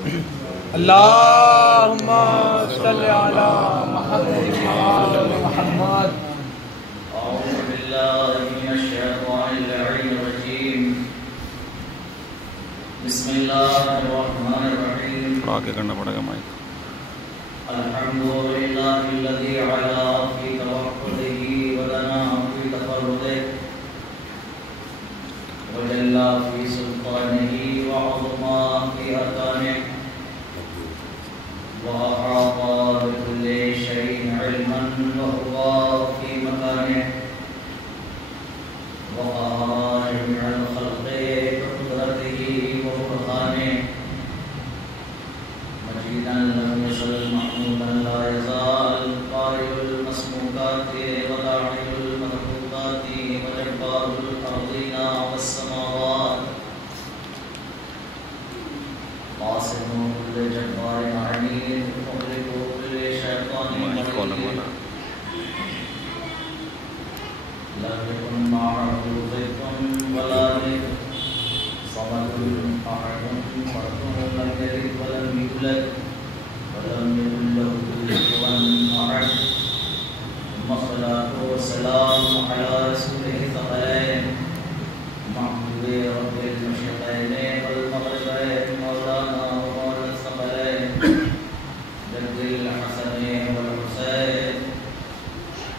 اللهم صل على محمد وعلى محمد. أعوذ بالله من الشيطان اللعين الرجيم. بسم الله الرحمن الرحيم. آگے کرنا پڑے گا مائک. الحمد لله الذي علا في توحده ودنا في تفرده وجل في سلطانه وعظما في أركانه وأحاط بكل شيء علما وهو في مكانه وقهر جميع الخلق بقدرته وبرهانه مجيدا لم يزل محمودا لا يزال قارئ المسموعات وداعي الملكوتات وجبار الأرضين والسماوات قاسم كل جبار عنيد مغرق كل شيطان مريد لم يكن معه ضد ولا ند صمد أحد فرد لم يلد ولم يولد ولم يكن له كفوا أحد ثم الصلاة والسلام على رسوله الثقلين محمود رب المشرقين والمغربين مولانا ومولى الثقلين جد الحسن والحسين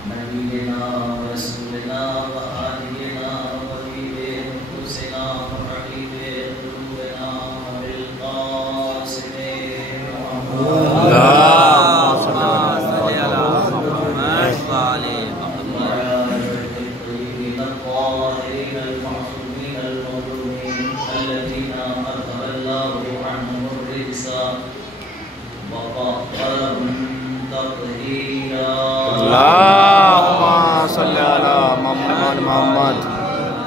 نبينا ورسولنا وآلهنا وطبيب نفوسنا وحبيب قلوبنا وبالقاسم الطيبين الطاهرين المعصومين المظلومين الذين أذهب الله عنهم الرجس وطهرهم تطهيرا. اللهم صل على محمد محمد.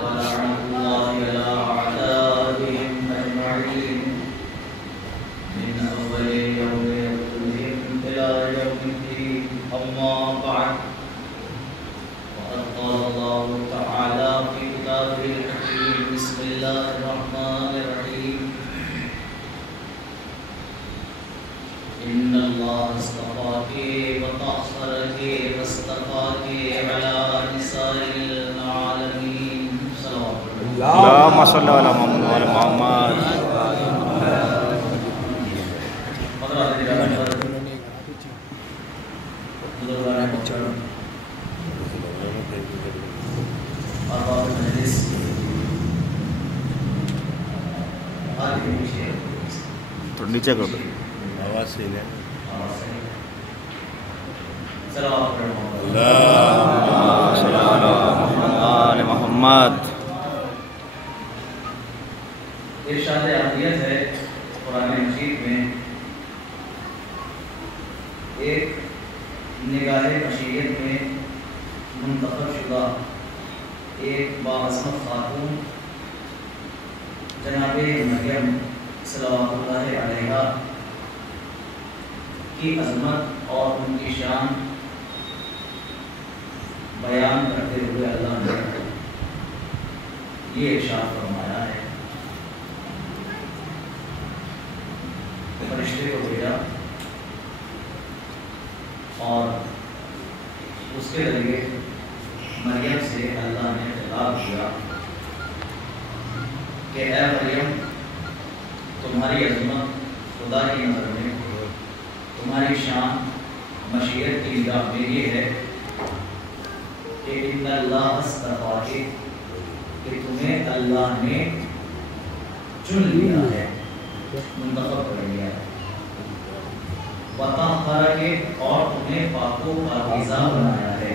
ولعنة الله على أعدائهم أجمعين من أول يوم يقتلهم إلى يوم الدين. أما بعد وقد قال الله تعالى في كتابه الحكيم بسم الله الرحمن الرحيم إن الله اصطفاك وطهرك واصطفاك على نساء العالمين. صلوات الله. اللهم صل على محمد وعلى محمد. تو نیچے کر دو. آواز صحیح ہے. اللهم صل على محمد وعلى محمد. ارشاد عطیت ہے قرآن مجید میں ایک نگاہ مشیت میں منتخب شدہ ایک باعظمت خاتون جناب مریم صلوات اللہ علیہا کی عظمت اور ان کی شان بیان کرتے ہوئے اللہ نے یہ ارشاد فرمایا ہے. فرشتے کو بھیجا اور اس کے ذریعے مریم سے اللہ نے خطاب کیا کہ اے مریم تمہاری عظمت خدا کی نظر میں تمہاری شان مشیت کی نگاہ میں یہ ہے کہ ان اللہ اصطفاک کہ تمہیں اللہ نے چن لیا ہے منتخب کر لیا ہے وطہرک اور تمہیں پاک و پاکیزہ بنایا ہے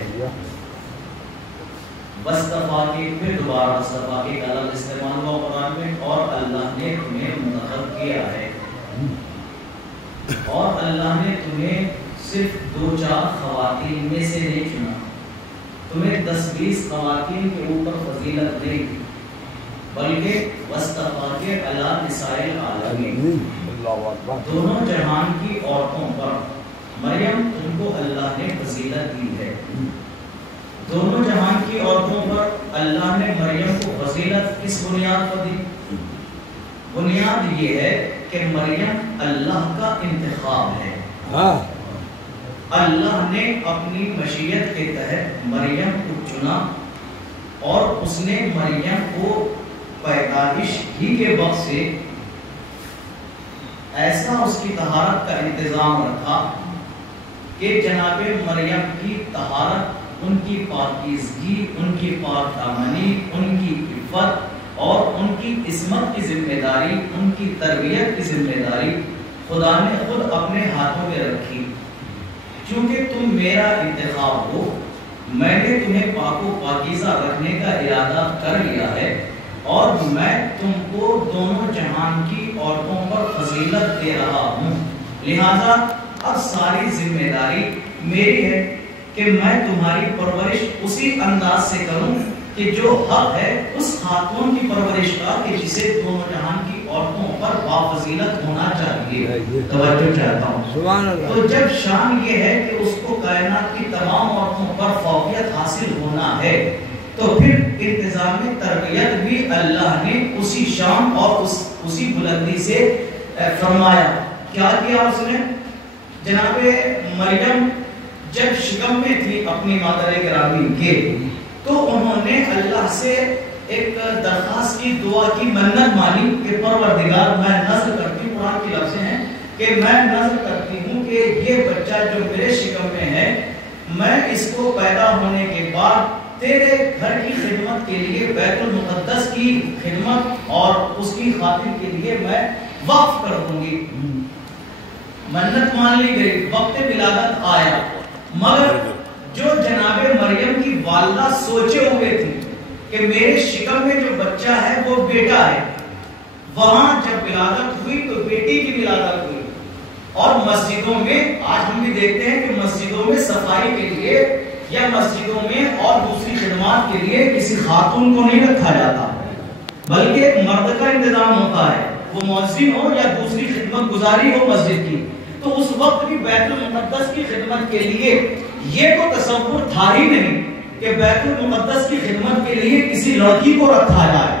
واصطفاک پھر دوبارہ اصطفاک کا لفظ استعمال ہوا قرآن میں اور اللہ نے تمہیں منتخب کیا ہے اور اللہ نے تمہیں صرف 2-4 خواتین میں سے نہیں چنا تمہیں 10-20 خواتین کے اوپر فضیلت نہیں بلکہ واصطفاک علی نساء العالمین دونوں جہان کی عورتوں پر مریم تم کو اللہ نے فضیلت دی ہے. دونوں جہان کی عورتوں پر اللہ نے مریم کو فضیلت کس بنیاد پر دی؟ بنیاد یہ ہے کہ مریم اللہ کا انتخاب ہے. اللہ نے اپنی مشیت کے تحت مریم کو چنا اور اس نے مریم کو پیدائش ہی کے وقت سے ایسا اس کی طہارت کا انتظام رکھا کہ جناب مریم کی طہارت، ان کی پاکیزگی، ان کی پاک دامنی، ان کی عفت اور ان کی عصمت کی ذمہ داری، ان کی تربیت کی ذمہ داری خدا نے خود اپنے ہاتھوں میں رکھی. چونکہ تم میرا انتخاب ہو، میں نے تمہیں پاک و پاکیزہ رکھنے کا ارادہ کر لیا ہے اور میں تم کو دونوں جہان کی عورتوں پر فضیلت دے رہا ہوں. لہذا اب ساری ذمہ داری میری ہے کہ میں تمہاری پرورش اسی انداز سے کروں کہ جو حق ہے اس خاتون کی پرورش کا کہ جسے دونوں جہان کی عورتوں پر بافضیلت ہونا چاہیے. توجہ چاہتا ہوں. تو جب شان یہ ہے کہ اس کو کائنات کی تمام عورتوں پر فوقیت حاصل ہونا ہے تو پھر انتظام تربیت بھی اللہ نے اسی شان اور اسی بلندی سے فرمایا. کیا کیا اس نے؟ جناب مریم جب شکم میں تھی اپنی مادر گرامی کے تو انہوں نے اللہ سے ایک درخواست کی، دعا کی، منت مانی کہ پروردگار میں نذر کرتی ہوں، قرآن کی لفظیں ہیں کہ میں نذر کرتی ہوں کہ یہ بچہ جو میرے شکم میں ہے میں اس کو پیدا ہونے کے بعد تیرے گھر کی خدمت کے لیے، بیت المقدس کی خدمت اور اس کی خاطر کے لیے میں وقف کر دوں گی. منت مان لی گئی، وقت ولادت آیا، مگر جو جناب مریم کی والدہ سوچے ہوئے تھی کہ میرے شکم میں جو بچہ ہے وہ بیٹا ہے، وہاں جب ولادت ہوئی تو بیٹی کی ولادت ہوئی. اور مسجدوں میں آج ہم بھی دیکھتے ہیں کہ مسجدوں میں صفائی کے لیے یا مسجدوں میں اور دوسری خدمات کے لیے کسی خاتون کو نہیں رکھا جاتا بلکہ ایک مرد کا انتظام ہوتا ہے، وہ مؤذن ہو یا دوسری خدمت گزاری ہو مسجد کی. تو اس وقت بھی بیت المقدس کی خدمت کے لیے یہ تو تصور تھا ہی نہیں کہ بیت المقدس کی خدمت کے لیے کسی لڑکی کو رکھا جائے.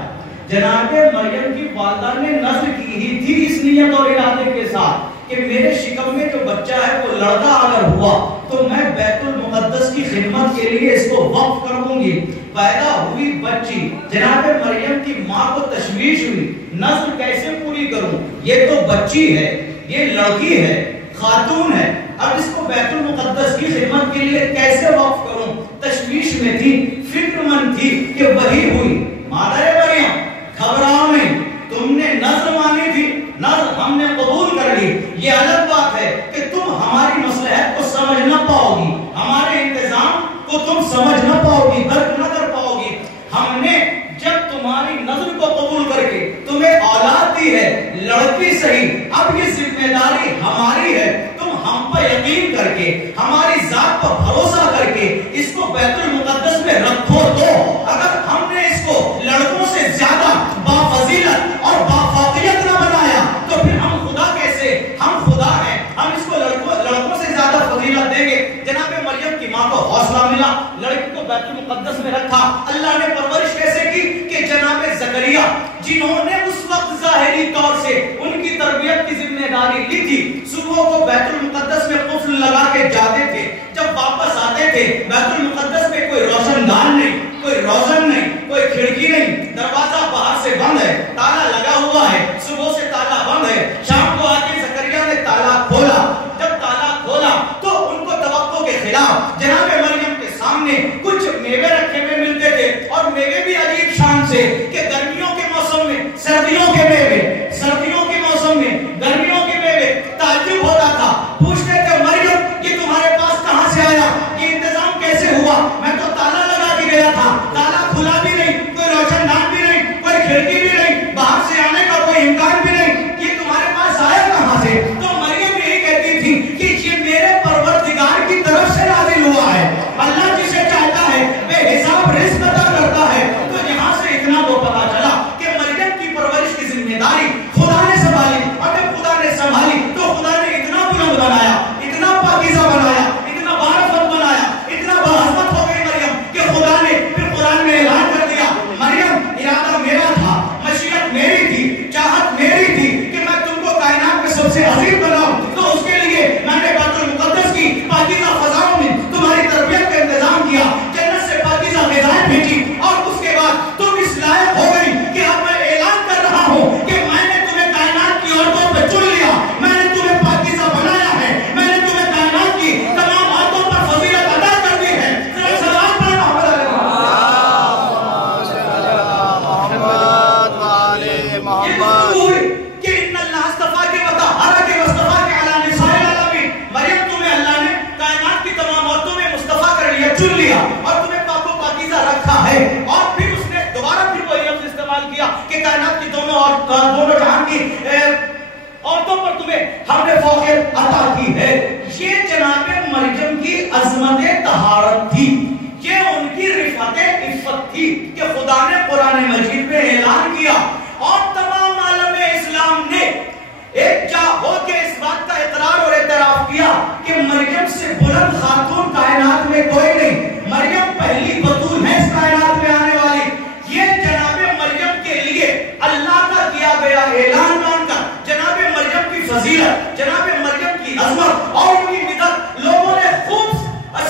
جناب مریم کی والدہ نے نذر کی ہی تھی اس نیت اور ارادے کے ساتھ کہ میرے شکم میں جو بچہ ہے وہ لڑکا اگر ہوا تو میں بیت المقدس کی خدمت کے لیے اس کو وقف کر دوں گی. پیدا ہوئی بچی، جناب مریم کی ماں کو تشویش ہوئی، نذر کیسے پوری کروں، یہ تو بچی ہے، یہ لڑکی ہے، خاتون ہے، اب اس کو بیت المقدس کی خدمت کے لیے کیسے وقف کروں. تشویش میں تھی، فکر مند تھی کہ وہی ہوئی. مادر مریم گھبراؤ نہیں، تم نے نذر مانی تھی، نذر ہم نے قبول کر لی. یہ الگ بات ہے کہ تم ہماری مصلحت کو سمجھ نہ پاؤ گی، ہمارے انتظام کو تم سمجھ نہ پاؤ گی، درک نہ کر پاؤ گی. ہم نے جب تمہاری نذر کو قبول کر کے تمہیں اولاد دی ہے، لڑکی صحیح، اب یہ ذمہ داری ہماری ہے. تم ہم پر یقین کر کے، ہماری ذات پر بھروسہ کر کے اس کو بیت المقدس میں رکھو. تو اگر ہم نے اس کو لڑکوں سے زیادہ بافضیلت اور بافوقیت نہ بنایا تو پھر ہم خدا کیسے؟ ہم خدا ہیں، ہم اس کو لڑکوں سے زیادہ فضیلت دیں گے. جناب مریم کی ماں کو حوصلہ ملا، لڑکی کو بیت المقدس میں رکھا. اللہ نے پرورش کیسے کی کہ جناب زکریا جنہوں نے اس وقت ظاہری طور سے ان کی تربیت کی ذمہ داری لی تھی، صبح کو بیت المقدس میں قفل لگا کے جاتے تھے، جب واپس آتے تھے بیت المقدس میں کوئی روشن دان نہیں، کوئی روزن نہیں، کوئی کھڑکی نہیں، دروازہ باہر سے بند ہے، تالا لگا ہوا ہے، صبح سے تالا بند ہے. شام کو آ کے زکریا نے تالا کھولا. جب تالا کھولا تو ان کو توقع کے خلاف جناب مریم کے سامنے کچھ میوے رکھے ہوئے ملتے تھے، اور میوے بھی عجیب شان سے کہ گرمیوں کے موسم میں سردیوں کے میوے، سردیوں کے موسم میں گرمیوں کے میوے. تعجب ہوتا تھا، پوچھتے تھے مریم یہ تمہارے پاس کہاں سے آیا، یہ انتظام کیسے ہوا؟ میں تو تالا لگا کے گیا تھا، تالا کھلا بھی نہیں، کوئی روشن دان بھی نہیں، کوئی کھڑکی بھی نہیں، باہر سے آنے کا کوئی سے عظیم بناؤں، تو اس کے لیے میں نے بیت المقدس کی پاکیزہ فضاؤں میں تمہاری تربیت کا انتظام کیا، جنت سے پاکیزہ غذائیں بھیجی، اور اس کے بعد تم اس لائق ہو گئی کہ اب میں اعلان کر رہا ہوں کہ میں نے تمہیں کائنات کی عورتوں پہ چن لیا، میں نے تمہیں پاکیزہ بنایا ہے، میں نے تمہیں کائنات کی تمام عورتوں پر فضیلت ادا کر دی ہے۔ صلوات پڑھنا کہ ان اللہ استفا کے وطہرہ کے وصطفا کے علی نساء العالمین، مریم تمہیں اللہ نے کائنات کی تمام عورتوں میں مصطفیٰ کر لیا، چن لیا، اور تمہیں پاک و پاکیزہ رکھا ہے۔ اور پھر اس نے دوبارہ پھر وہی لفظ استعمال کیا کہ کائنات کی دونوں جہان کی عورتوں پر تمہیں ہم نے فوقیت عطا کی ہے۔ یہ جناب مریم کی عظمت طہارت تھی، یہ ان کی رفعت عفت تھی کہ خدا نے قرآن مجید میں اعلان کیا، اور تمام عالم اسلام نے ایک جا ہو کے اس بات کا اقرار اور اعتراف کیا کہ مریم سے بلند خاتون کائنات میں کوئی نہیں، مریم پہلی بطول ہے اس کائنات میں آنے والی۔ یہ جناب مریم کے لیے اللہ کا کیا گیا اعلان مان کر جناب مریم کی فضیلت، جناب مریم کی عظمت اور ان کی مدد لوگوں نے خوب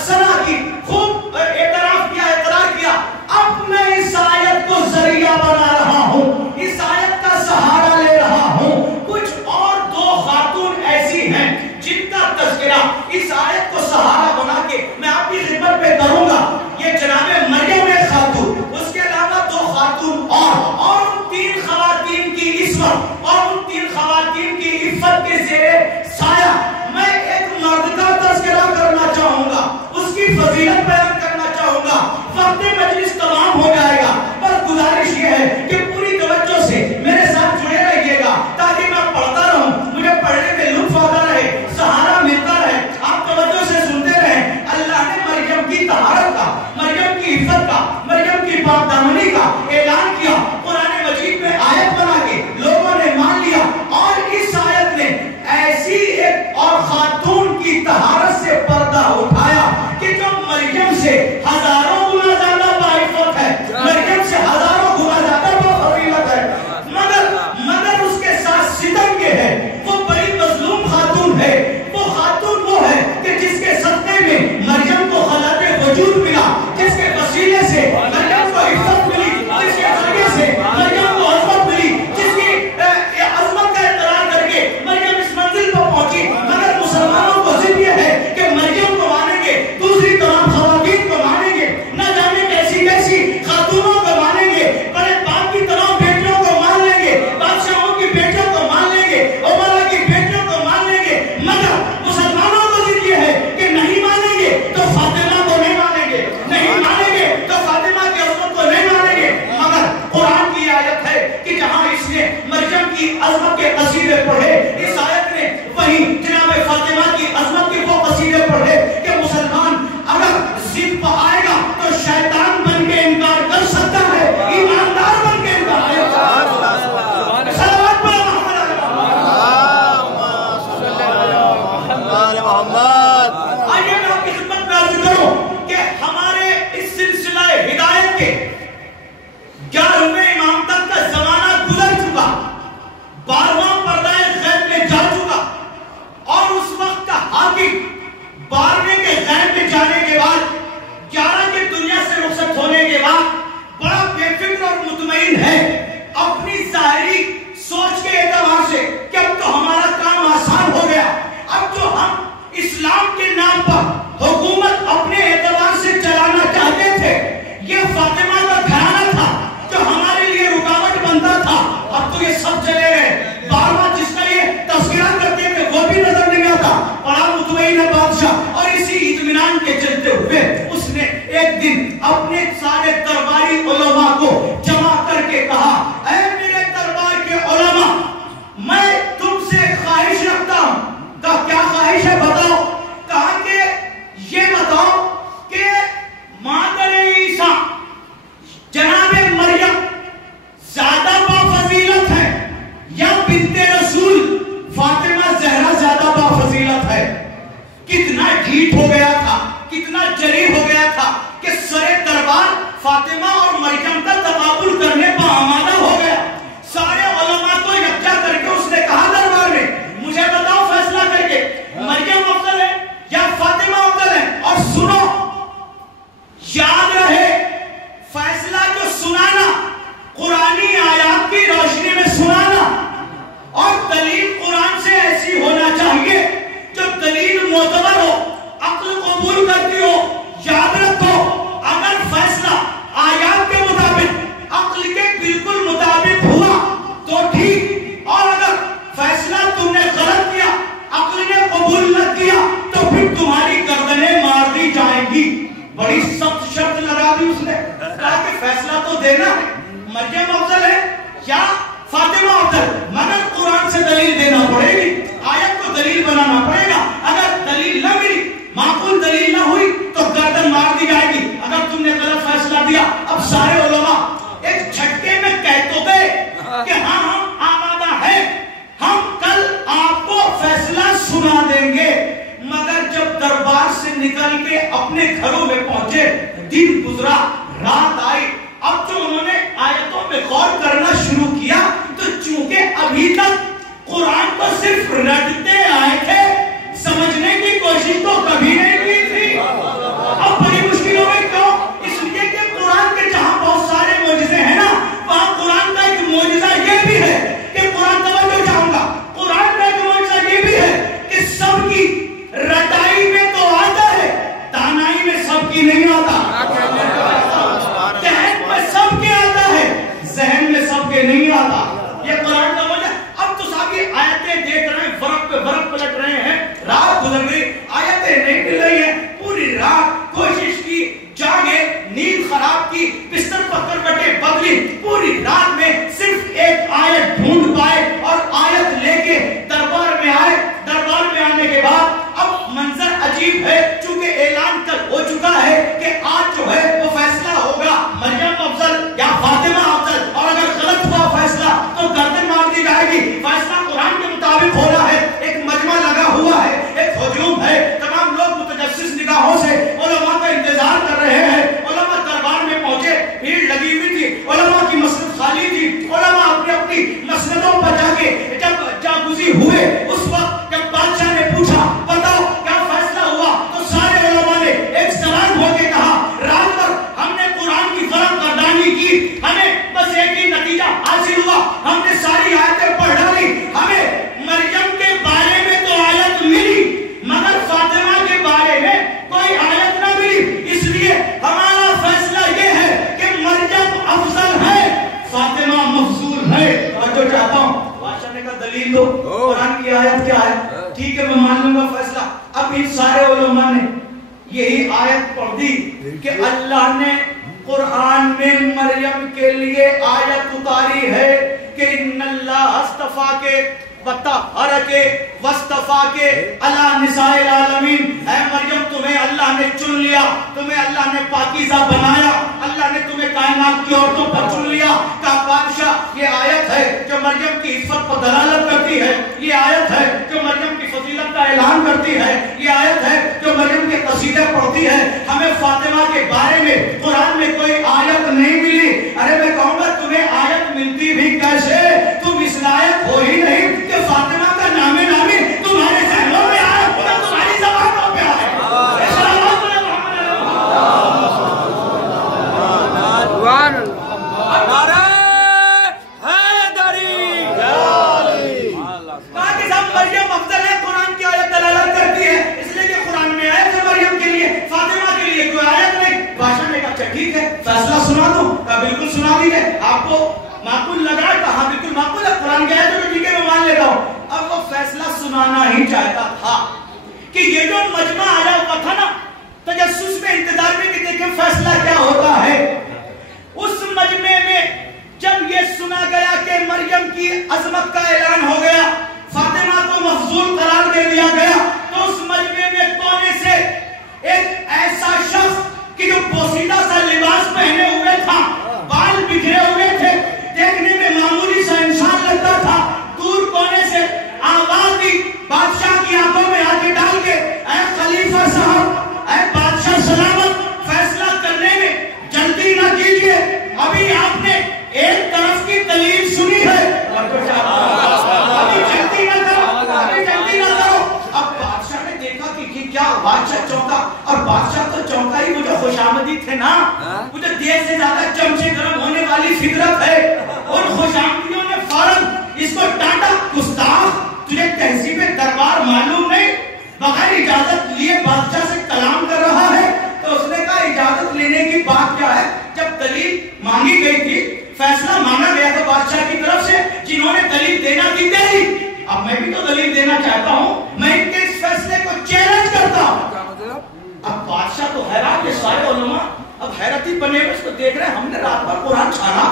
ثنا کی، خوب اعتراف کیا، اقرار کیا۔ اب میں اس آیت کو ذریعہ بنا رہا ہوں، اس آیت کا سہارا لے رہا ہوں۔ کچھ اور دو خاتون ایسی ہیں جن کا تذکرہ اس آیت کو سہارا بنا کے میں آپ کی خدمت میں کروں گا۔ یہ جناب مریم ایک خاتون، اس کے علاوہ دو خاتون اور ان تین خواتین کی عصمت اور ان تین خواتین کی عفت کے زیر سایہ میں ایک مرد کا تذکرہ کرنا چاہوں گا، اس کی فضیلت بیان کرنا چاہوں گا۔ وقت مجلس تمام ہو جائے گا، پر گزارش یہ ہے کہ پوری توجہ سے میرے ساتھ جڑے رہیے گا تاکہ میں پڑھتا رہوں، مجھے پڑھنے میں لطف آتا رہے، سہارا ملتا رہے، آپ توجہ سے سنتے رہیں۔ اللہ نے مریم کی طہارت کا، مریم کی عفت کا، مریم کی پاک دامنی کا اعلان کیا، قرآن مجید میں آیت بنا کے لوگوں نے مان لیا، اور اس آیت نے ایسی ایک اور خاتون کی طہارت سے پردہ اٹھایا کہ جو مریم سے ہزاروں گنا زیادہ باعفت ہے، مریم سے ہزاروں گنا زیادہ بفضیلت ہے، مگر اس کے ساتھ ستم یہ ہے، وہ بڑی مظلوم خاتون ہے، وہ خاتون وہ ہے کہ جس کے صدقے میں مریم کو خلعت وجود ملا، جس کے وسیلے سے مریم کو عفت ملی، جس کے ذریعے سے مریم کو عظمت ملی، جس کی عظمت کا اقرار کر کے مریم اس منزل پر پہنچی۔ مگر مسلمانوں کو ضد یہ ہے کہ مریم کو مانیں گے، دوسری تمام خواتین کو مانیں گے، نہ جانے کیسی کیسی خاتونوں کو مانیں گے، بڑے باپ کی تمام بیٹیوں کو مان لیں گے، بادشاہوں کی بیٹیوں کو مان لیں گے، عمرہ کی بیٹیوں کو مان لیں گے، مگر مسلمانوں کو ضد یہ ہے کہ نہیں مانیں گے تو فاطمہ کو نہیں مانیں گے، نہیں مانیں گے تو فاطمہ کی عظمت کو نہیں مانیں گے۔ مگر قرآن کی آیت ہے کہ جہاں اس نے مریم کی عظمت کے قصیدے پڑھے، اس آیت نے وہی جناب فاطمہ کی عظمت کے وہ قصیدے پڑھے کہ مسلمان اگر ضد پر آئے گا تو شیطان بن کے انکار کر سکتا ہے، ایماندار بن کے انکار نہیں کر سکتا۔ صلوات پڑھو محمد۔ آئیے میں آپ کی خدمت میں عرض کروں کہ ہمارے اس سلسلہ ہدایت کے 11ویں امام تک کا زمانہ گزر چکا، 12واں پردہ غیب میں جا چکا، اور اس وقت کا حاکم 12ویں کے غیب میں جانے کے بعد 11 کے دنیا سے رخصت ہونے کے بعد بڑا بے فکر اور مطمئن ہے اپنی ظاہری سوچ کے اعتبار سے کہ اب تو ہمارا کام آسان ہو گیا، اب جو ہم اسلام کے نام پر حکومت اپنے اعتبار سے چلانا چاہتے تھے، یہ فاطمہ کا گھرانہ تھا جو ہمارے لیے رکاوٹ بنتا تھا، اب تو یہ سب چلے گئے۔ 12واں جس کا یہ تذکرہ کرتے تھے وہ بھی نظر نہیں آتا، بڑا مطمئن ہے بادشاہ، اور اسی اطمینان کے چلتے ہوئے اس نے ایک دن اپنے سارے درباری علماء کو جمع کر کے کہا، اے میرے دربار کے علماء، میں تم سے خواہش رکھتا ہوں۔ کہا کیا خواہش ہے بتاؤ؟ کہا کہ یہ بتاؤ کہ مادر عیسیٰ جناب مریم زیادہ بافضیلت ہے یا بنت رسول فاطمہ زہرا زیادہ بافضیلت ہے؟ کتنا ڈھیٹ ہو گیا تھا، کتنا جری ہو گیا تھا کہ سر دربار فاطمہ اور مریم کا تقابل کرنے پر آمادہ ہو گیا۔ سارے علماء کو یکجا کر کے اس نے کہا دربار میں، مجھے بتا دینا ہے. مریم افضل ہے یا فاطمہ افضل؟ مگر قرآن سے دلیل دینا پڑے گی, آیت کو دلیل بنانا پڑے گا. اگر دلیل نہ ملی, معقول دلیل نہ ہوئی تو گردن مار دی جائے گی. اگر تم نے غلط فیصلہ دیا, اب سارے علماء ایک جھٹکے میں کہہ تو گئے کہ ہاں ہم آمادہ ہیں, ہم کل آپ کو فیصلہ سنا دیں گے. مگر جب دربار سے نکل کے اپنے گھروں میں پہنچے, دن گزرا, رات آئی, اب جو انہوں نے آیتوں میں غور کرنا شروع کیا تو چونکہ ابھی تک قرآن کو صرف رٹتے آئے تھے, سمجھنے کی کوشش تو کبھی نہیں کی تھی. اب بڑی مشکل ہو گئی. کیوں؟ اس لیے کہ قرآن کے جہاں بہت سارے معجزے ہیں نا, وہاں قرآن کا ایک معجزہ یہ بھی ہے کہ قرآن توجہ چاہوں گا, قرآن کا ایک معجزہ یہ بھی ہے کہ سب کی رٹائی میں تو آتا ہے, تانائی میں سب کی نہیں آتا. ذہن میں سب کے آتا ہے, ذہن میں سب کے نہیں آتا. یہ قرآن کا معجزہ. اب تو صاحب یہ آیتیں دیکھ رہے ہیں, ورق پہ ورق پلٹ رہے ہیں, رات گزر گئی, آیتیں نہیں مل رہی ہیں. پوری رات کوشش کی, جاگے, نیند خراب کی, بستر پکڑ بٹے بدلی, پوری رات میں صرف ایک آیت ڈھونڈ پائے اور آیت لے کے دربار میں آئے. دربار میں آنے کے بعد اب منظر عجیب ہے, چونکہ اعلان کل ہو چکا ہے کہ آج جو ہے وہ فیصلہ ہوگا مریم افضل یا فاطمہ افضل, اور اگر غلط ہوا فیصلہ تو گردن مار دی جائے گی. فیصلہ قرآن کے مطابق ہو رہا ہے. ایک مجمع لگا ہوا ہے, ایک ہجوم ہے, تمام لوگ متجسس نگاہوں سے علماء کا انتظار کر رہے ہیں. علماء دربار میں پہنچے, بھیڑ لگی ہوئی تھی, علماء کی مسجد خالی تھی. علماء اپنی اپنی مسجدوں پر جا کے جب جاگزی ہوئے, اس وقت جب بادشاہ نے پوچھا بتاؤ کیا فیصلہ ہوا, تو سارے علماء نے ایک سوال ہو کے کہا, رات بھر ہم نے قرآن کی فرق گردانی کی, ہمیں بس ایک ہی نتیجہ حاصل ہوا, ہم نے ساری آیتیں پڑھ ڈالی, ہمیں مریم کے بارے میں تو آیت ملی مگر فاطمہ کے بارے میں کوئی آیت نہ ملی. اس لیے ہمارا فیصلہ یہ ہے کہ مریم افضل ہے, فاطمہ مفضول ہے. اور جو چاہتا ہوں بادشاہ نے کہا دلیل دو, قرآن کی آیت کیا ہے؟ ٹھیک ہے میں مان لوں گا فیصلہ. اب ان سارے علماء نے یہی آیت پڑھ دی کہ اللہ نے قرآن میں مریم کے لیے آیت اتاری ہے کہ ان اللہ اصطفاک وطہرک واصطفاک علی نساء العالمین. اے مریم تمہیں اللہ نے چن لیا, تمہیں اللہ نے پاکیزہ بنایا, اللہ نے تمہیں کائنات کی عورتوں پر چن لیا. کہا بادشاہ یہ آیت ہے جو مریم کی عفت پر دلالت کرتی ہے, یہ آیت ہے جو مریم کی فضیلت کا اعلان کرتی ہے, یہ آیت ہے جو مریم کے قصیدے پڑھتی ہے. ہمیں فاطمہ کے بارے میں قرآن میں کوئی آیت نہیں ملی. ارے میں کہوں گا تمہیں آیت ملتی بھی کیسے, تم اس لائق ہو ہی نہیں کہ فاطمہ کا نام نامی تمہارے ذہنوں میں آئے, تمہاری زبانوں پہ آئے. مریم افضل ہے, قرآن کی آیت دلالت کرتی ہے, اس لیے کہ قرآن میں آیت ہے مریم کے لیے, فاطمہ کے لیے کوئی آیت نہیں. بادشاہ نے کہا اچھا ٹھیک ہے فیصلہ سنا دوں. کہا بالکل سنا دیجیے. آپ کو معقول لگا؟ کہا بالکل معقول ہے, قرآن کی آیت ہے, ٹھیک ہے میں مان لیتا ہوں. اب وہ فیصلہ سنانا ہی چاہتا تھا کہ یہ جو مجمع آیا ہوا تھا نا تجسس میں, انتظار میں کہ دیکھیں فیصلہ کیا ہوتا ہے, اس مجمع میں جب یہ سنا گیا کہ مریم کی عظمت کا اعلان ہو گیا, فاطمہ کو مفضول قرار دے دیا گیا, تو اس مجمع میں کونے سے ایک ایسا شخص کہ جو پوشیدہ سا لباس پہنے ہوئے تھا, بال بکھرے ہوئے تھے, دیکھنے میں معمولی سا انسان لگتا تھا, دور کونے سے آواز دی بادشاہ کی آنکھوں میں آنکھیں ڈال کے, اے خلیفہ صاحب, اے بادشاہ سلامت, فیصلہ کرنے میں جلدی نہ کیجیے, ابھی آپ نے ایک طرف کی دلیل سنی ہے, ابھی جلدی نہ کرو, ابھی جلدی نہ کرو. اب بادشاہ نے دیکھا کہ کیا, بادشاہ چونکا, اور بادشاہ تو چونکا ہی, وہ جو خوش آمدی تھے نا, وہ جو دیر سے زیادہ چمچے گرم ہونے والی فطرت ہے, اور خوش آمدیوں نے فوراً اس کو ڈانٹا, گستاخ, تجھے تہذیب دربار معلوم نہیں, بغیر اجازت لیے بادشاہ سے کلام کر رہا ہے. تو اس نے کہا اجازت لینے کی بات کیا ہے, جب دلیل مانگی گئی تھی, فیصلہ مانگا گیا تھا بادشاہ کی طرف سے, جنہوں نے دلیل دینا تھی دے دی. اب میں بھی تو دلیل دینا چاہتا ہوں, میں ان کے اس فیصلے کو چیلنج کرتا ہوں. اب بادشاہ تو حیران, یہ سارے علماء اب حیرتی بنے ہوئے اس کو دیکھ رہے ہیں. ہم نے رات بھر قرآن چھانا,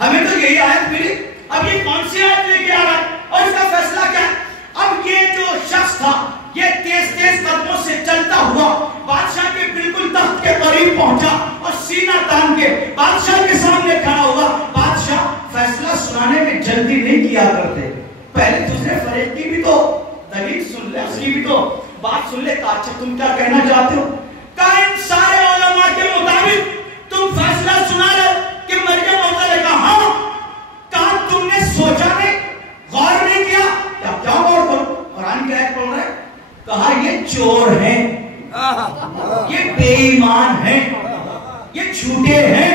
ہمیں تو یہی آیت ملی, اب یہ کون سی آیت لے کے آ رہا ہے اور اس کا فیصلہ کیا ہے؟ اب یہ جو شخص تھا یہ تیز تیز قدموں سے چلتا ہوا بادشاہ کے بالکل تخت کے قریب پہنچا اور سینہ تان کے بادشاہ کے سامنے کھڑا ہوا. بادشاہ فیصلہ سنانے میں جلدی نہیں کیا کرتے, پہلے دوسرے فریق کی بھی تو دلیل سن لے, اس کی بھی تو بات سن لے. اچھا تم کیا کہنا چاہتے ہو؟ کہا ان سارے علماء کے مطابق تم فیصلہ سنا رہے کہ مریم موعود نے کہا ہاں. کہا تم نے سوچا نہیں, غور نہیں کیا؟ کیا غور کرو, قرآن کی آیت پڑھ رہے ہیں. کہا یہ چور ہیں, یہ بے ایمان ہیں, یہ جھوٹے ہیں.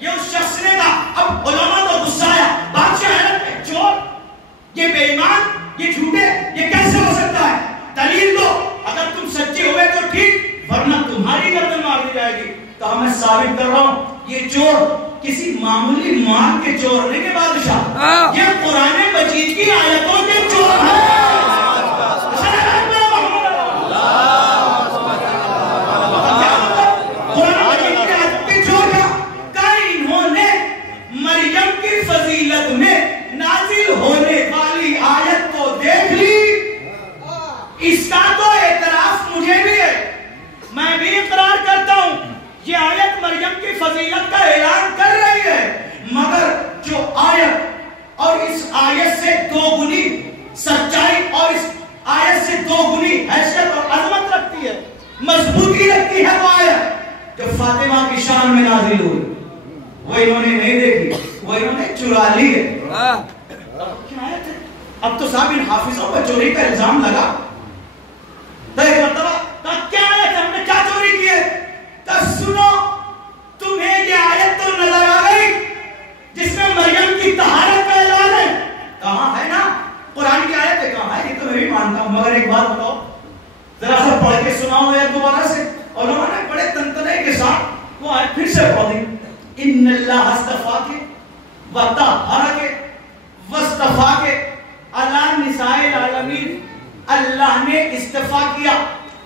یہ اس شخص نے کہا. اب علماء تو غصہ آیا, بادشاہ حیرت میں, چور, یہ بے ایمان, یہ جھوٹے, یہ کیسے ہو سکتا ہے؟ دلیل دو, اگر تم سچے ہوئے تو ٹھیک, ورنہ تمہاری گردن مار دی جائے گی. کہا میں ثابت کر رہا ہوں یہ چور کسی معمولی مال کے چور نہیں کہ بادشاہ, یہ قرآن مجید کی آیتوں کے چور ہیں. فضیلت میں نازل ہونے والی آیت کو دیکھ لی, اس کا تو اعتراف مجھے بھی ہے, میں بھی اقرار کرتا ہوں یہ آیت مریم کی فضیلت کا اعلان کر رہی ہے, مگر جو آیت اور اس آیت سے دو گنی سچائی اور اس آیت سے دو گنی حیثیت اور عظمت رکھتی ہے, مضبوطی رکھتی ہے, وہ آیت جو فاطمہ کی شان میں نازل ہوئی وہ انہوں نے نہیں دیکھی, وہ انہوں نے چرا لی ہے. کیا آیت ہے؟ اب تو صاحب ان حافظوں پر چوری کا الزام لگا. ایک مرتبہ کیا آیت ہے, ہم نے کیا چوری کی ہے؟ تو سنو, تمہیں یہ آیت تو نظر آ گئی جس میں مریم کی طہارت کا اعلان ہے. کہاں ہے نا قرآن کی آیت ہے, کہاں ہے؟ یہ تو میں بھی مانتا ہوں, مگر ایک بات بتاؤ, ذرا سا پڑھ کے سناؤ یا دوبارہ سے. اور انہوں نے بڑے تنتنے کے ساتھ وہ آیت پھر سے پڑھ دی. ان اللہ اصطفاک وطہرک واصطفاک علی نساء العالمین, اللہ نے استفا کیا,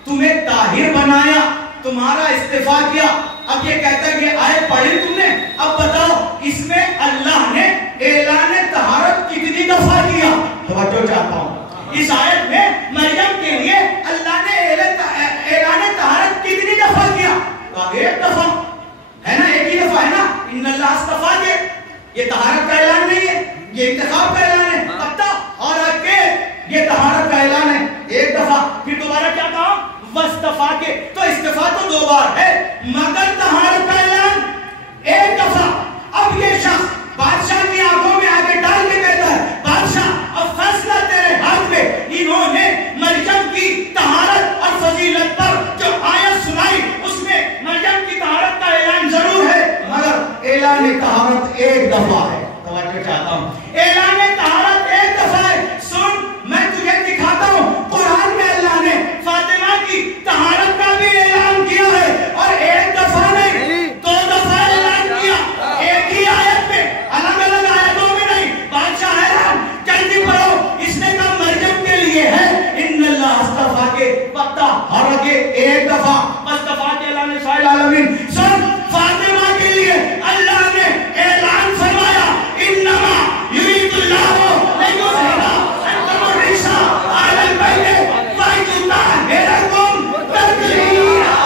تمہیں طاہر بنایا, تمہارا استفا کیا. اب یہ کہتا ہے کہ آیت پڑھی تم نے, اب بتاؤ اس میں اللہ نے اعلان طہارت کتنی دفعہ کیا؟ توجہ چاہتا ہوں, اس آیت میں مریم کے لیے اللہ نے اعلان طہارت کتنی دفعہ کیا؟ ایک دفعہ ہے نا, ایک ہی دفعہ ہے نا. ان اللہ اصطفا کے, یہ طہارت کا اعلان نہیں ہے, یہ انتخاب کا اعلان ہے. اور آگے یہ طہارت کا اعلان ہے ایک دفعہ, پھر دوبارہ کیا کہا؟ واصطفا کے. تو استفا تو دو بار ہے, مگر طہارت کا اعلان ایک دفعہ. اب یہ شخص بادشاہ کی آنکھوں میں آگے ڈال کے کہتا ہے بادشاہ اب فیصلہ تیرے ہاتھ میں. انہوں نے مریم کی طہارت اور فضیلت پر جو آیت سنائی اس میں مریم کی طہارت کا اعلان ضرور ہے, مگر اعلان طہارت ایک دفعہ ہے. توجہ چاہتا ہوں, اعلان طہارت ایک دفعہ ہے. سن, میں تجھے دکھاتا ہوں قرآن میں اللہ نے فاطمہ کی طہارت کا بھی اعلان کیا ہے, اور ایک دفعہ نہیں, دو دفعہ اعلان کیا, ایک ہی آیت میں, الگ الگ آیتوں میں نہیں. بادشاہ حیران, جلدی پڑھو. اس نے کہا مریم کے لیے ہے ان اللہ اصطفا کے وطہرک ایک دفعہ, اصطفا کے اعلان نساء العالمین. سن, فاطمہ کے لیے اللہ نے اعلان فرمایا انما یرید اللہ لیظہر عنکم الرجس اہل البیت ویطہرکم تطہیرا.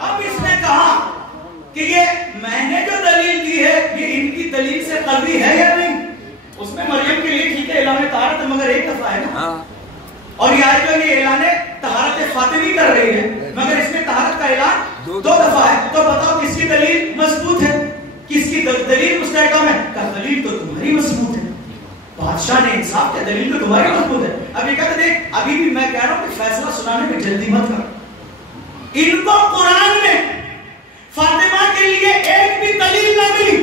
اب اس نے کہا کہ یہ میں نے جو دلیل دی ہے یہ ان کی دلیل سے قوی ہے یا نہیں. اس میں مریم کے لیے ٹھیک ہے اعلان طہارت مگر ایک دفعہ ہے نا, اور یہ آیت جو یہ اعلان طہارت فاطمی کر رہی ہے مگر اس میں طہارت کا اعلان دو دفعہ ہے. تو بتاؤ کس کی دلیل مضبوط ہے, کس کی دلیل مستحکم ہے؟ کہ دلیل تو تمہاری مضبوط ہے. بادشاہ نے انصاف کیا, دلیل تو تمہاری مضبوط ہے. اب یہ کہتے دیکھ, ابھی بھی میں کہہ رہا ہوں کہ فیصلہ سنانے میں جلدی مت کر. ان کو قرآن میں فاطمہ کے لیے ایک بھی دلیل نہ ملی.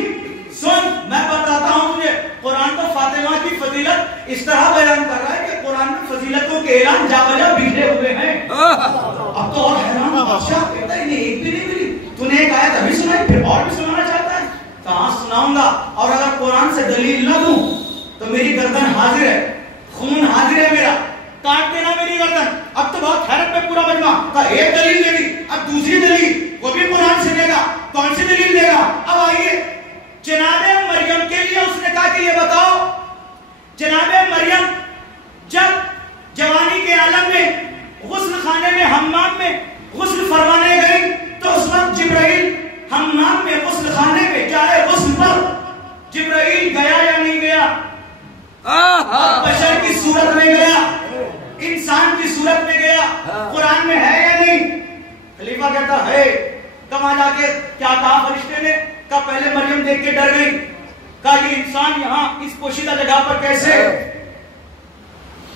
سن, میں بتاتا ہوں تجھے, قرآن تو فاطمہ کی فضیلت اس طرح بیان کر رہا ہے کہ قرآن قرآن میں فضیلتوں کے اعلان جا بجا بکھرے ہوئے ہیں. اب تو اور حیران بادشاہ کہتا ہے یہ ایک بھی نہیں ملی. تو نے ایک آیت ابھی سنائی پھر اور بھی سنانا چاہتا ہے؟ کہاں سناؤں گا. اور اگر قرآن سے دلیل نہ دوں تو میری گردن حاضر ہے, خون حاضر ہے میرا, کاٹ دینا میری گردن. اب تو بہت حیرت میں پورا مجمع کہا ایک دلیل دے دی, اب دوسری دلیل وہ بھی قرآن سے دے گا. کون سی دلیل دے گا؟ اب آئیے جناب مریم کے لیے اس نے کہا کہ یہ بتاؤ جناب مریم جب جوانی کے عالم میں غسل خانے میں حمام میں غسل فرمانے گئی تو اس وقت جبرائیل حمام میں غسل خانے میں چاہے غسل پر جبرائیل گیا یا نہیں گیا؟ بشر کی صورت میں گیا, انسان کی صورت میں گیا. قرآن میں ہے یا نہیں؟ خلیفہ کہتا ہے. کہاں جا کے کیا کہا فرشتے نے؟ کہا پہلے مریم دیکھ کے ڈر گئی, کہا یہ انسان یہاں اس پوشیدہ جگہ پر کیسے؟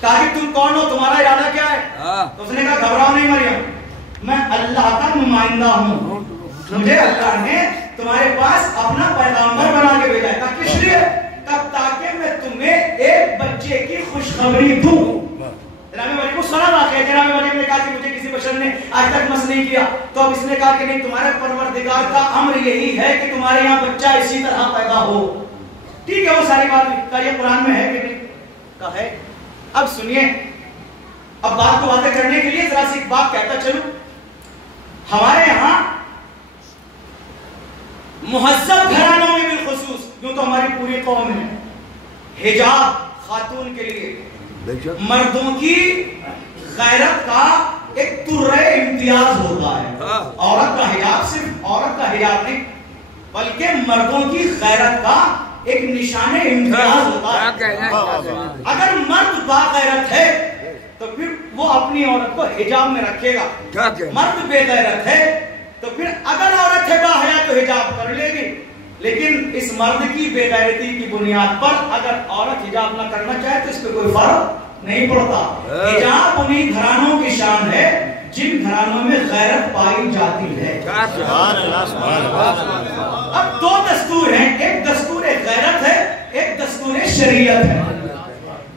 کہا کہ تم کون ہو, تمہارا ارادہ کیا ہے؟ تو اس نے کہا گھبراؤ نہیں مریم, میں اللہ کا نمائندہ ہوں, مجھے اللہ نے تمہارے پاس اپنا پیغمبر بنا کے بھیجا ہے. کہا کس لیے؟ کہا تاکہ میں تمہیں ایک بچے کی خوشخبری دوں. جناب مریم کو سنا واقعہ ہے. جناب مریم نے کہا کہ مجھے کسی بشر نے آج تک مس نہیں کیا, تو اب اس نے کہا کہ نہیں, تمہارے پروردگار کا امر یہی ہے کہ تمہارے یہاں بچہ اسی طرح پیدا ہو. ٹھیک ہے, وہ ساری بات کہا یہ قرآن میں ہے کہ نہیں؟ کہا ہے. اب سنیے, اب بات کو واضح کرنے کے لیے ذرا سی ایک بات کہتا چلوں. ہمارے یہاں مہذب گھرانوں میں بالخصوص, کیوں تو ہماری پوری قوم ہے, حجاب خاتون کے لیے مردوں کی غیرت کا ایک طرح امتیاز ہوتا ہے. عورت کا حجاب صرف عورت کا حجاب نہیں بلکہ مردوں کی غیرت کا ایک نشان امتیاز ہوتا ہے. اگر مرد باغیرت ہے تو پھر وہ اپنی عورت کو حجاب میں رکھے گا. مرد بے غیرت ہے تو پھر اگر عورت ہے باحیا تو حجاب کر لے گی, لیکن اس مرد کی بے غیرتی کی بنیاد پر اگر عورت حجاب نہ کرنا چاہے تو اس پہ کوئی فرق نہیں پڑتا. حجاب انہی گھرانوں کی شان ہے جن گھرانوں میں غیرت پائی جاتی ہے. اب دو دستور ہیں, ایک دستور غیرت ہے, ایک دستور شریعت ہے.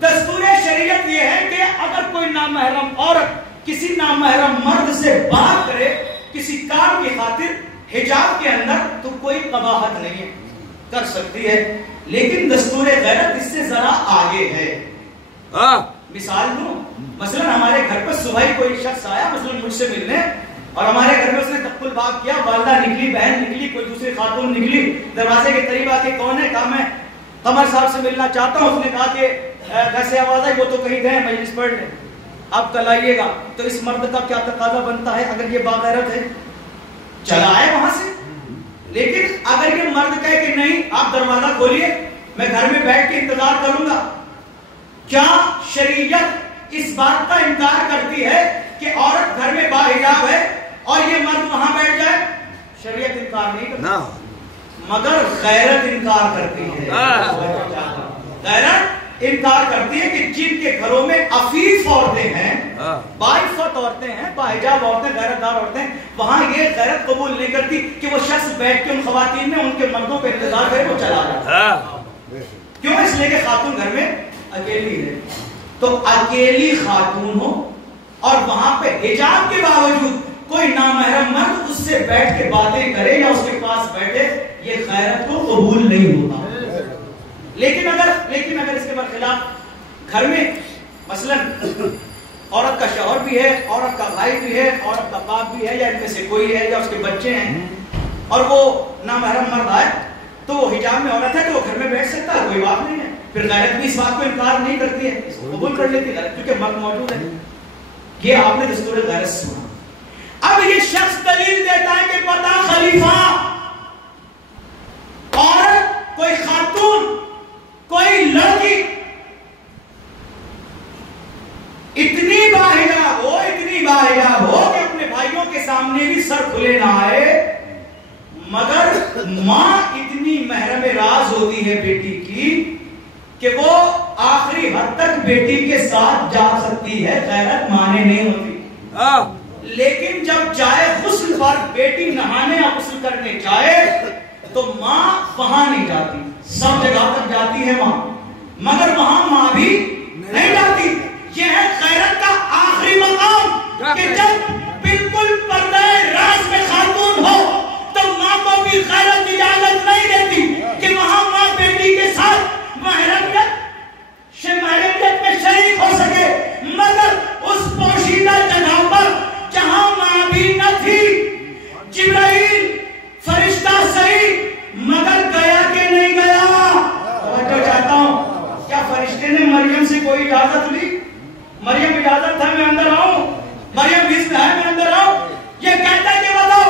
دستور شریعت یہ ہے کہ اگر کوئی نامحرم عورت کسی نامحرم مرد سے بات کرے کسی کام کی خاطر حجاب کے اندر, تو کوئی قباحت نہیں ہے, کر سکتی ہے. لیکن دستور غیرت اس سے ذرا آگے ہے. مثال دوں, مثلا ہمارے گھر پر صبح ہی کوئی شخص آیا مثلا مجھ سے ملنے, اور ہمارے گھر میں اس نے دخل باب کیا, والدہ نکلی, بہن نکلی, کوئی دوسری خاتون نکلی, دروازے کے قریب آ کے کون ہے؟ کہا میں قمر صاحب سے ملنا چاہتا ہوں. اس نے کہا کہ گھر سے آواز آئی, وہ تو کہیں گئے مجلس پڑھنے, آپ کل آئیے گا. تو اس مرد کا کیا تقاضا بنتا ہے اگر یہ باغیرت ہے؟ چلا آئے وہاں سے. لیکن اگر یہ مرد کہے کہ نہیں آپ دروازہ کھولیے, میں گھر میں بیٹھ کے انتظار کروں گا, کیا شریعت اس بات کا انکار کرتی ہے کہ عورت گھر میں باحجاب ہے اور یہ مرد وہاں بیٹھ جائے؟ شریعت انکار نہیں کرتی, مگر غیرت انکار کرتی ہے. غیرت انکار کرتی ہے کہ جن کے گھروں میں عفیف عورتیں ہیں, باعفت عورتیں ہیں, باحجاب عورتیں, غیرت دار عورتیں, وہاں یہ غیرت قبول نہیں کرتی کہ وہ شخص بیٹھ کے ان خواتین میں ان کے مردوں پہ انتظار کرے, وہ چلا جائے. کیوں؟ اس لیے کہ خاتون گھر میں اکیلی ہے. تو اکیلی خاتون ہو اور وہاں پہ حجاب کے باوجود کوئی نامحرم مرد اس سے بیٹھ کے باتیں کرے یا اس کے پاس بیٹھے, یہ غیرت کو قبول نہیں ہوتا. لیکن اگر اس کے برخلاف گھر میں مثلا عورت کا شوہر بھی ہے, عورت کا بھائی بھی ہے, عورت کا باپ بھی ہے, یا ان میں سے کوئی ہے, یا اس کے بچے ہیں, اور وہ نامحرم مرد آئے تو وہ حجاب میں عورت ہے تو وہ گھر میں بیٹھ سکتا ہے, کوئی بات نہیں ہے. پھر غیرت بھی اس بات کو انکار نہیں کرتی ہے, اس کو قبول کر لیتی ہے کیونکہ مرد موجود ہے. یہ آپ نے دستور غیرت سنا. اب یہ شخص دلیل دیتا ہے کہ بتا خلیفہ, عورت, کوئی خاتون, کوئی لڑکی اتنی باحجاب ہو کہ اپنے بھائیوں کے سامنے بھی سر کھلے نہ آئے, مگر ماں اتنی محرم راز ہوتی ہے بیٹی کی کہ وہ آخری حد تک بیٹی کے ساتھ جا سکتی ہے, غیرت مانے نہیں ہوتی. لیکن جب جائے غسل پر, بیٹی نہانے یا غسل کرنے جائے تو ماں وہاں نہیں جاتی. سب جگہ تک جاتی ہے ماں, مگر وہاں ماں بھی نہیں جاتی. یہ مریم سے کوئی اجازت لی؟ مریم اجازت ہے میں اندر آؤں؟ مریم اس میں ہے میں اندر آؤں؟ یہ کہتا ہے کہ بتاؤ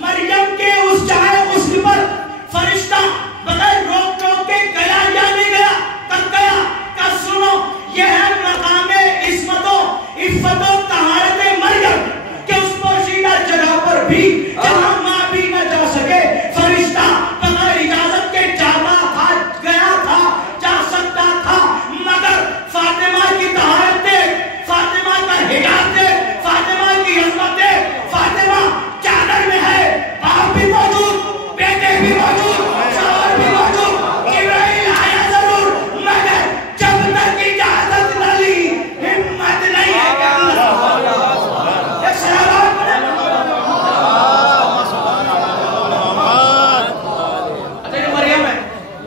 مریم کے اس چاہے غسل پر فرشتہ بغیر روک ٹوک کے گیا یا نہیں گیا؟ کب گیا؟ کب سنو یہ ہے مقام عصمت و عفت و طہارت مریم کہ اس پوشیدہ جگہ پر بھی جہاں ماں بھی نہ جا سکے فرشتہ بغیر اجازت کے جاتا تھا گیا تھا جا سکتا تھا مگر فاطمہ کی طہارت دے فاطمہ کا حجاب دے فاطمہ کی عظمت دے فاطمہ چادر میں ہے باپ بھی موجود بیٹے بھی موجود شوہر بھی موجود جبرائیل آیا ضرور مگر جب تک اجازت نہ لی ہمت نہیں ہے کہ ایک سلام اچھا یہ مریم ہے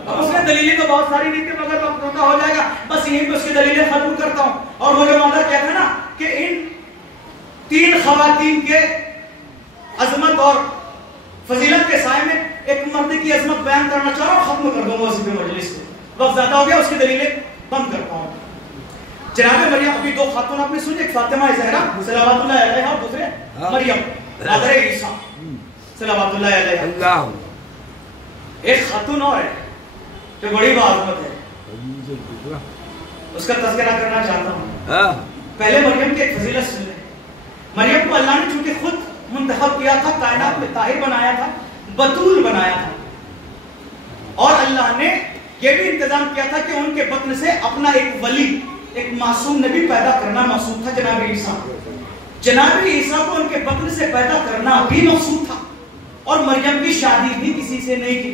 اب اس نے دلیلیں تو بہت ساری نہیں تھی مگر وقت ہوتا ہو جائے گا بس یہیں پہ اس کی دلیلیں ختم کرتا ہوں اور وہ جو معاملہ کیا تھا نا کہ ان 3 خواتین کے عظمت اور فضیلت کے سائے میں ایک مرد کی عظمت بیان کرنا چاہ رہا ہوں ختم کر دوں گا اسی پہ مجلس کو وقت زیادہ ہو گیا اس کی دلیلیں بند کرتا ہوں جناب مریم ابھی 2 خاتون آپ نے سنی ایک فاطمہ زہرا صلوات اللہ علیہا اور دوسرے مریم مادر عیسیٰ صلوات اللہ علیہا ایک خاتون اور ہے جو بڑی باعظمت ہے اس کا تذکرہ کرنا چاہتا ہوں پہلے مریم کی ایک فضیلت سن لیں مریم کو اللہ نے چونکہ خود منتخب کیا تھا کائنات میں طاہر بنایا تھا بطول بنایا تھا اور اللہ نے یہ بھی انتظام کیا تھا کہ ان کے بطن سے اپنا ایک ولی ایک معصوم نبی پیدا کرنا مقصود تھا جناب عیسیٰ کو ان کے بطن سے پیدا کرنا بھی مقصود تھا اور مریم کی شادی بھی کسی سے نہیں کی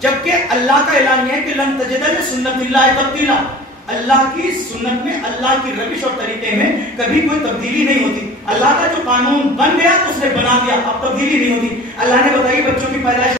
جبکہ اللہ کا اعلان یہ ہے کہ لن تجد لسنت اللہ تبدیلا اللہ کی سنت میں اللہ کی روش اور طریقے میں کبھی کوئی تبدیلی نہیں ہوتی اللہ کا جو قانون بن گیا تو اس نے بنا دیا اب تبدیلی نہیں ہوتی اللہ نے بتائی بچوں کی پیدائش